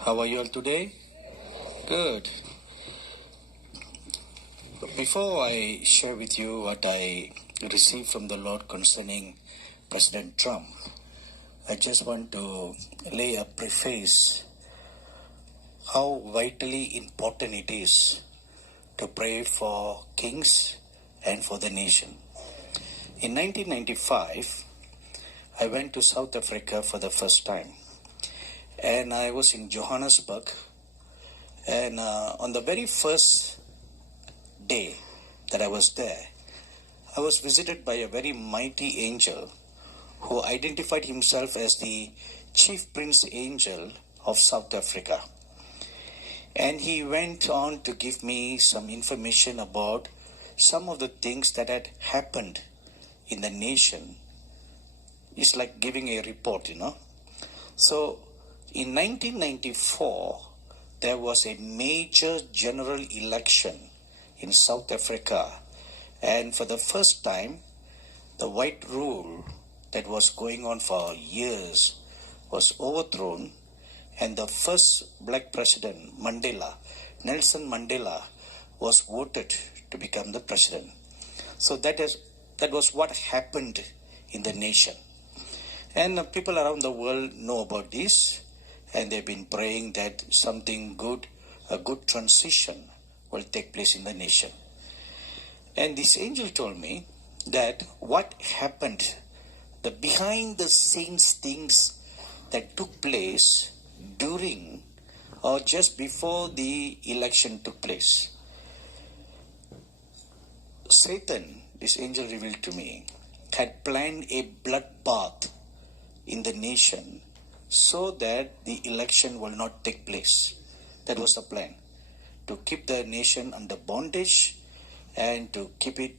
How are you all today? Good. Before I share with you what I received from the Lord concerning President Trump, I just want to lay a preface how vitally important it is to pray for kings and for the nation. In 1995, I went to South Africa for the first time, and I was in Johannesburg, and on the very first day that I was there, I was visited by a very mighty angel who identified himself as the Chief Prince Angel of South Africa. And he went on to give me some information about some of the things that had happened in the nation. It's like giving a report, So in 1994, there was a major general election in South Africa, and for the first time, the white rule that was going on for years was overthrown, and the first black president, Nelson Mandela, was voted to become the president. So that was what happened in the nation. And people around the world know about this, and they've been praying that something good, a good transition will take place in the nation. And this angel told me that what happened, the behind the scenes things that took place during or just before the election took place. Satan, this angel revealed to me, had planned a bloodbath in the nation so that the election will not take place. That was the plan, to keep the nation under bondage and to keep it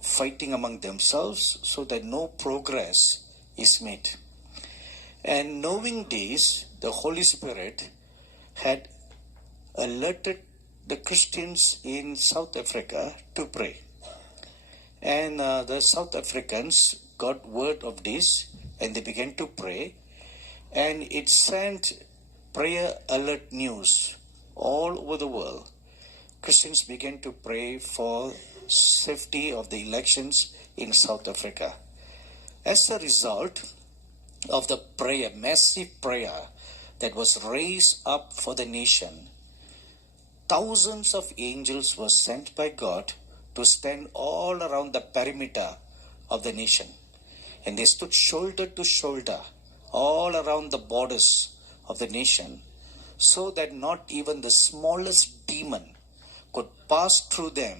fighting among themselves so that no progress is made. And knowing this, the Holy Spirit had alerted the Christians in South Africa to pray. And the South Africans got word of this and they began to pray. And it sent prayer alert news all over the world. Christians began to pray for safety of the elections in South Africa. As a result of the prayer, massive prayer that was raised up for the nation, thousands of angels were sent by God to stand all around the perimeter of the nation. And they stood shoulder to shoulder all around the borders of the nation, so that not even the smallest demon could pass through them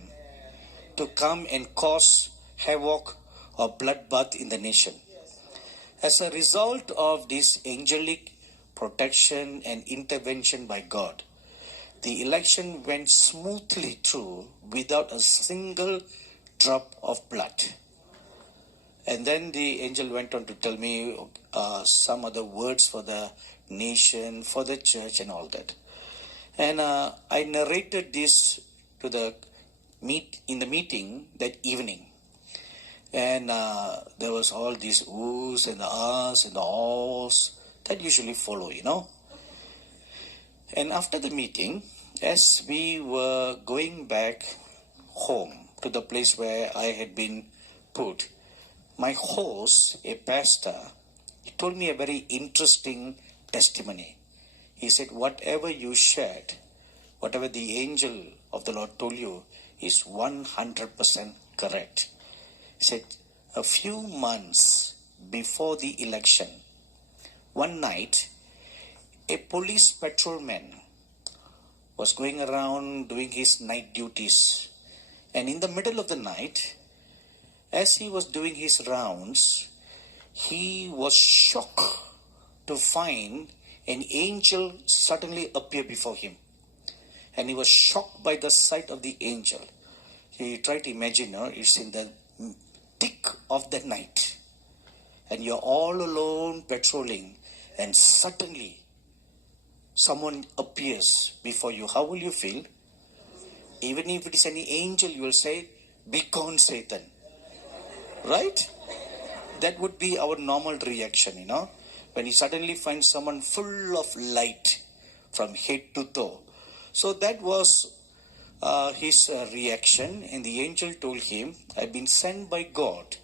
to come and cause havoc or bloodbath in the nation. As a result of this angelic protection and intervention by God, the election went smoothly through without a single drop of blood. And then the angel went on to tell me some other words for the nation, for the church and all that. And I narrated this to in the meeting that evening. And there was all these oohs and the ahs and the ahs that usually follow, And after the meeting, as we were going back home to the place where I had been put, my host, a pastor, he told me a very interesting testimony. He said, whatever you shared, whatever the angel of the Lord told you is 100% correct. He said, a few months before the election, one night, a police patrolman was going around doing his night duties. And in the middle of the night, as he was doing his rounds, he was shocked to find an angel suddenly appear before him. And he was shocked by the sight of the angel. He tried to imagine, it's in the thick of the night. And you're all alone patrolling. And suddenly, someone appears before you. How will you feel? Even if it is any angel, you will say, be gone, Satan. Right? That would be our normal reaction, When you suddenly find someone full of light from head to toe. So that was his reaction, and the angel told him, I've been sent by God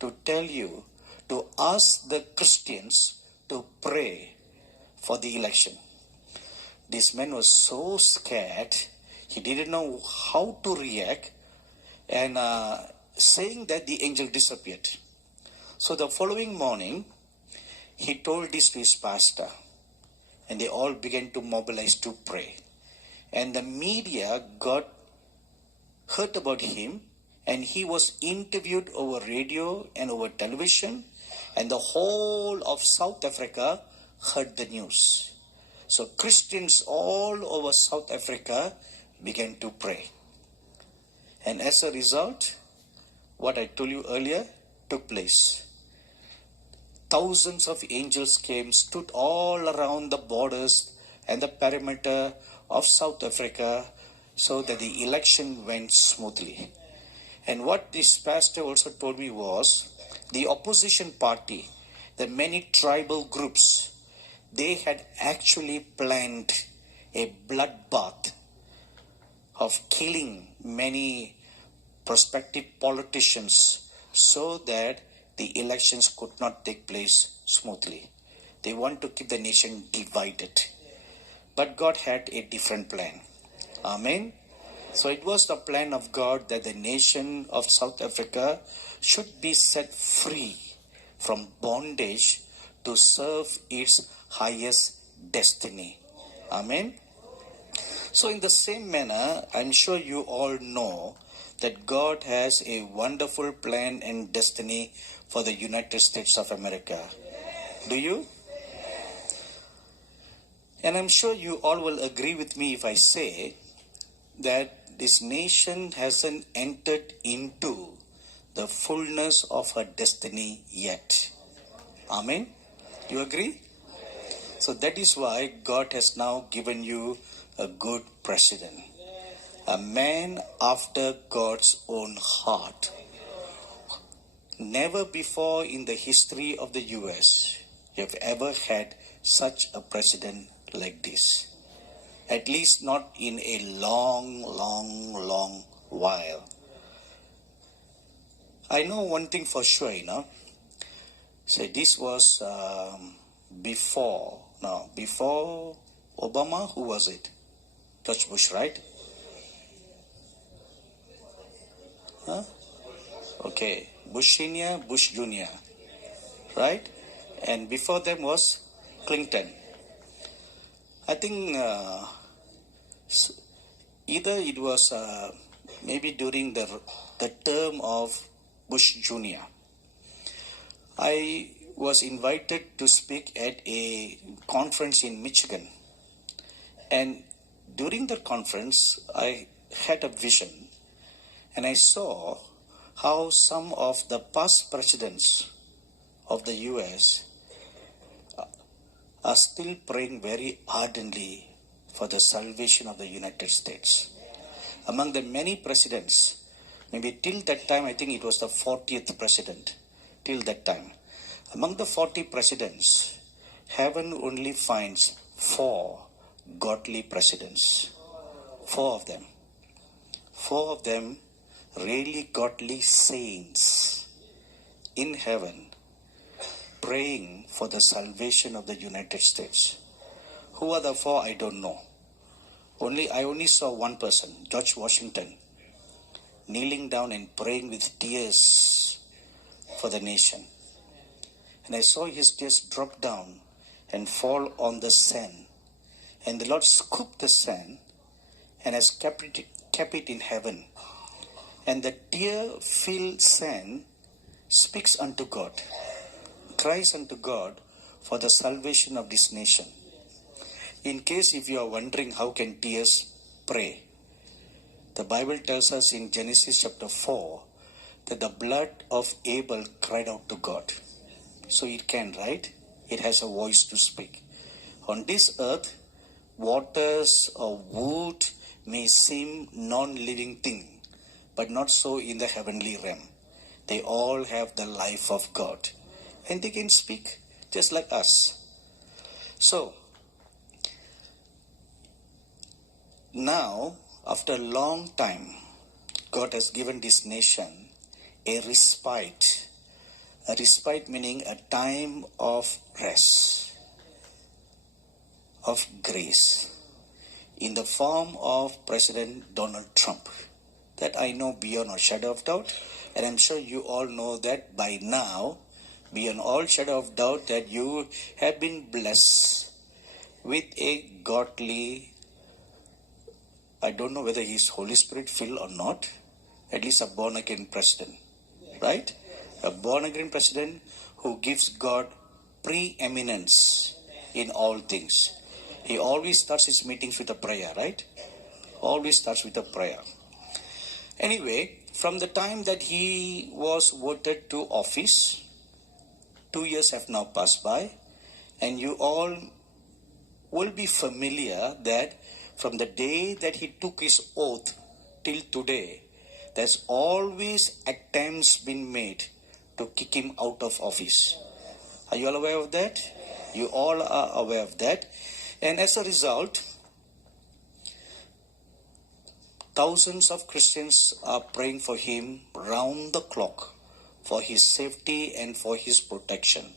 to tell you to ask the Christians to pray for the election. This man was so scared, he didn't know how to react, and saying that the angel disappeared. So the following morning, he told this to his pastor, and they all began to mobilize to pray. And the media heard about him, and he was interviewed over radio and over television, and the whole of South Africa heard the news. So Christians all over South Africa began to pray. And as a result, what I told you earlier took place. Thousands of angels came, stood all around the borders and the perimeter of South Africa so that the election went smoothly. And what this pastor also told me was, the opposition party, the many tribal groups, they had actually planned a bloodbath of killing many prospective politicians so that the elections could not take place smoothly. They want to keep the nation divided. But God had a different plan. Amen. So it was the plan of God that the nation of South Africa should be set free from bondage to serve its highest destiny. Amen. So in the same manner, I'm sure you all know that God has a wonderful plan and destiny for the United States of America. Do you? And I'm sure you all will agree with me if I say that this nation hasn't entered into the fullness of her destiny yet. Amen? You agree? So that is why God has now given you a good president. A man after God's own heart. Never before in the history of the US you have ever had such a president like this. At least not in a long while. I know one thing for sure, So this was before Obama. Who was it? George Bush, right? Huh? Okay, Bush Senior, Bush Junior, right? And before them was Clinton. I think either it was maybe during the term of Bush Junior. I was invited to speak at a conference in Michigan. And during the conference, I had a vision. And I saw how some of the past presidents of the US are still praying very ardently for the salvation of the United States. Among the many presidents, maybe till that time, I think it was the 40th president, till that time. Among the 40 presidents, heaven only finds 4 godly presidents. 4 of them. 4 of them really godly saints in heaven praying for the salvation of the United States. Who are the 4? I don't know. I only saw one person, George Washington, kneeling down and praying with tears for the nation. And I saw his tears drop down and fall on the sand. And the Lord scooped the sand and has kept it in heaven. And the tear-filled sand speaks unto God, cries unto God for the salvation of this nation. In case if you are wondering how can tears pray, the Bible tells us in Genesis chapter 4 that the blood of Abel cried out to God. So it can, right? It has a voice to speak. On this earth, waters or wood may seem non-living thing, but not so in the heavenly realm. They all have the life of God. And they can speak just like us. So, Now, after a long time, God has given this nation a respite. A respite meaning a time of rest, of grace, in the form of President Donald Trump. That I know beyond a shadow of doubt, and I'm sure you all know that by now, beyond all shadow of doubt, that you have been blessed with a godly, I don't know whether he's Holy Spirit filled or not, at least a born again president, right? A born again president who gives God preeminence in all things. He always starts his meetings with a prayer, right? Always starts with a prayer. Anyway, from the time that he was voted to office, 2 years have now passed by, and you all will be familiar that from the day that he took his oath till today, there's always attempts been made to kick him out of office. Are you all aware of that? You all are aware of that. And as a result, thousands of Christians are praying for him round the clock for his safety and for his protection.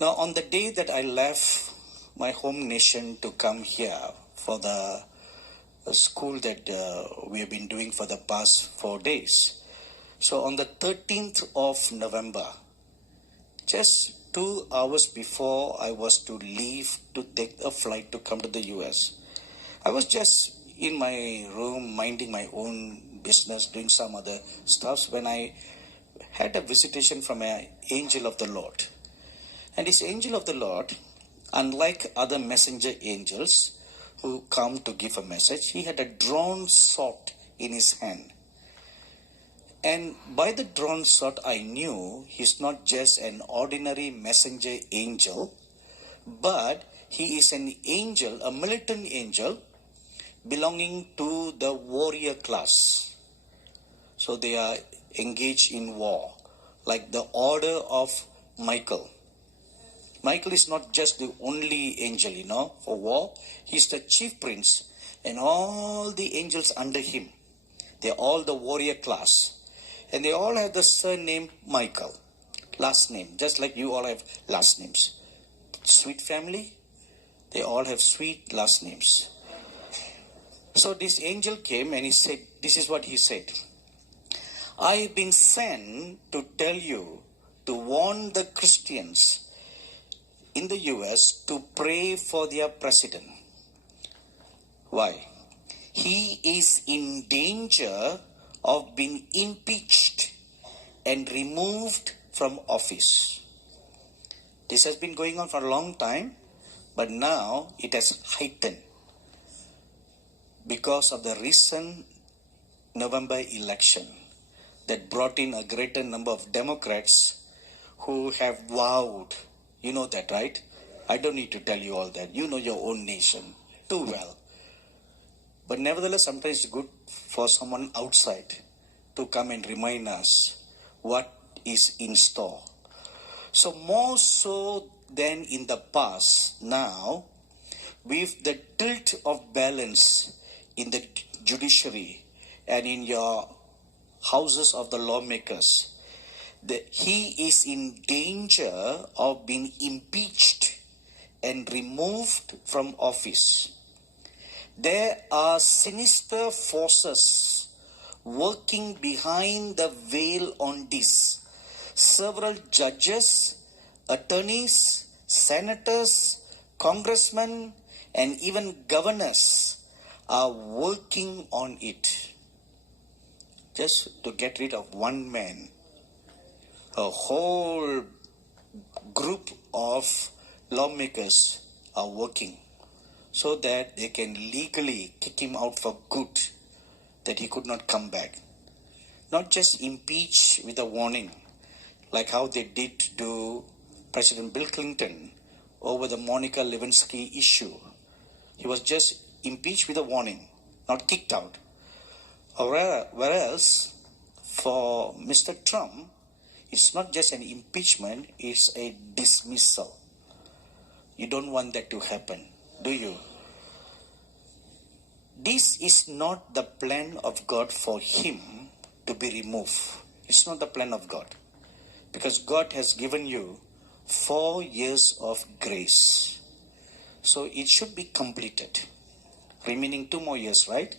Now, on the day that I left my home nation to come here for the school that we have been doing for the past 4 days. So on the 13th of November, just 2 hours before I was to leave to take a flight to come to the US, I was just in my room minding my own business, doing some other stuff, when I had a visitation from an angel of the Lord. And this angel of the Lord, unlike other messenger angels who come to give a message, he had a drawn sword in his hand. And by the drawn sword, I knew he's not just an ordinary messenger angel, but he is an angel, a militant angel, belonging to the warrior class. So they are engaged in war, like the order of Michael. Michael is not just the only angel, for war. He's the chief prince, and all the angels under him, they're all the warrior class. And they all have the surname Michael, last name, just like you all have last names. Sweet family, they all have sweet last names. So this angel came and he said, this is what he said: I've been sent to tell you, to warn the Christians in the US to pray for their president. Why? He is in danger of being impeached and removed from office. This has been going on for a long time, but now it has heightened because of the recent November election that brought in a greater number of Democrats who have vowed. You know that, right? I don't need to tell you all that. You know your own nation too well. But nevertheless, sometimes it's good for someone outside to come and remind us what is in store. So more so than in the past, now, with the tilt of balance in the judiciary and in your houses of the lawmakers, he is in danger of being impeached and removed from office. There are sinister forces working behind the veil on this. Several judges, attorneys, senators, congressmen, and even governors are working on it. Just to get rid of one man, a whole group of lawmakers are working so that they can legally kick him out for good, that he could not come back. Not just impeach with a warning, like how they did to President Bill Clinton over the Monica Lewinsky issue. He was just impeached with a warning, not kicked out. Whereas for Mr. Trump, it's not just an impeachment, it's a dismissal. You don't want that to happen, do you? this is not the plan of God for him to be removed. It's not the plan of God. Because God has given you 4 years of grace. So it should be completed. Remaining 2 more years, right?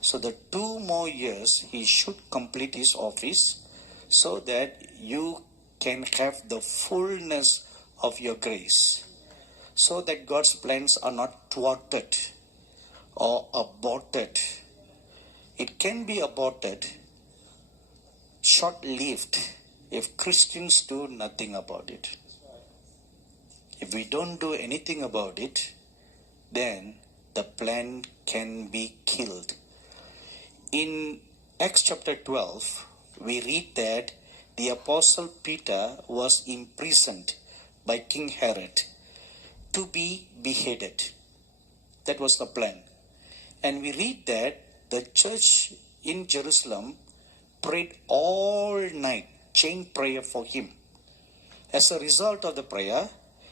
So the 2 more years he should complete his office so that you can have the fullness of your grace. So that God's plans are not thwarted or aborted. It can be aborted, short-lived, if Christians do nothing about it. If we don't do anything about it, then the plan can be killed. In Acts chapter 12, we read that the Apostle Peter was imprisoned by King Herod to be beheaded. That was the plan. And we read that the church in Jerusalem prayed all night, chain prayer for him. As a result of the prayer,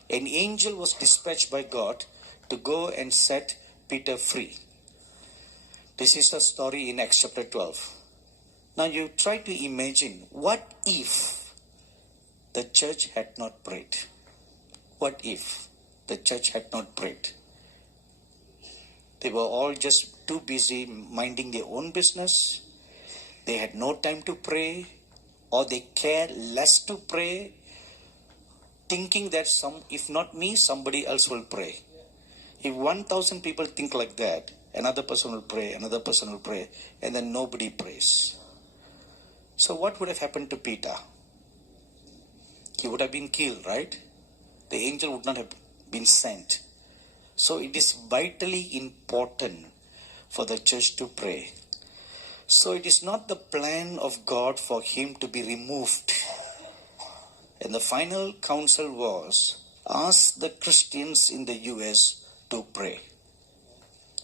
an angel was dispatched by God to go and set Peter free. This is the story in Acts chapter 12. Now you try to imagine, what if the church had not prayed? What if the church had not prayed? They were all just too busy minding their own business. They had no time to pray, or they cared less to pray, thinking that if not me, somebody else will pray. If 1,000 people think like that, another person will pray, and then nobody prays. So what would have happened to Peter? He would have been killed, right? The angel would not have been sent. So it is vitally important for the church to pray. So it is not the plan of God for him to be removed. And the final counsel was, ask the Christians in the US to pray.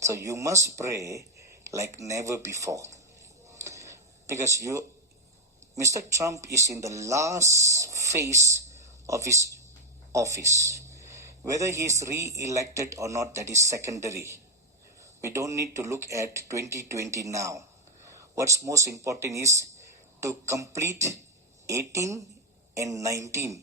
So you must pray like never before. Because Mr. Trump is in the last phase of his office. Whether he is re-elected or not, that is secondary. We don't need to look at 2020 now. What's most important is to complete 18 and 19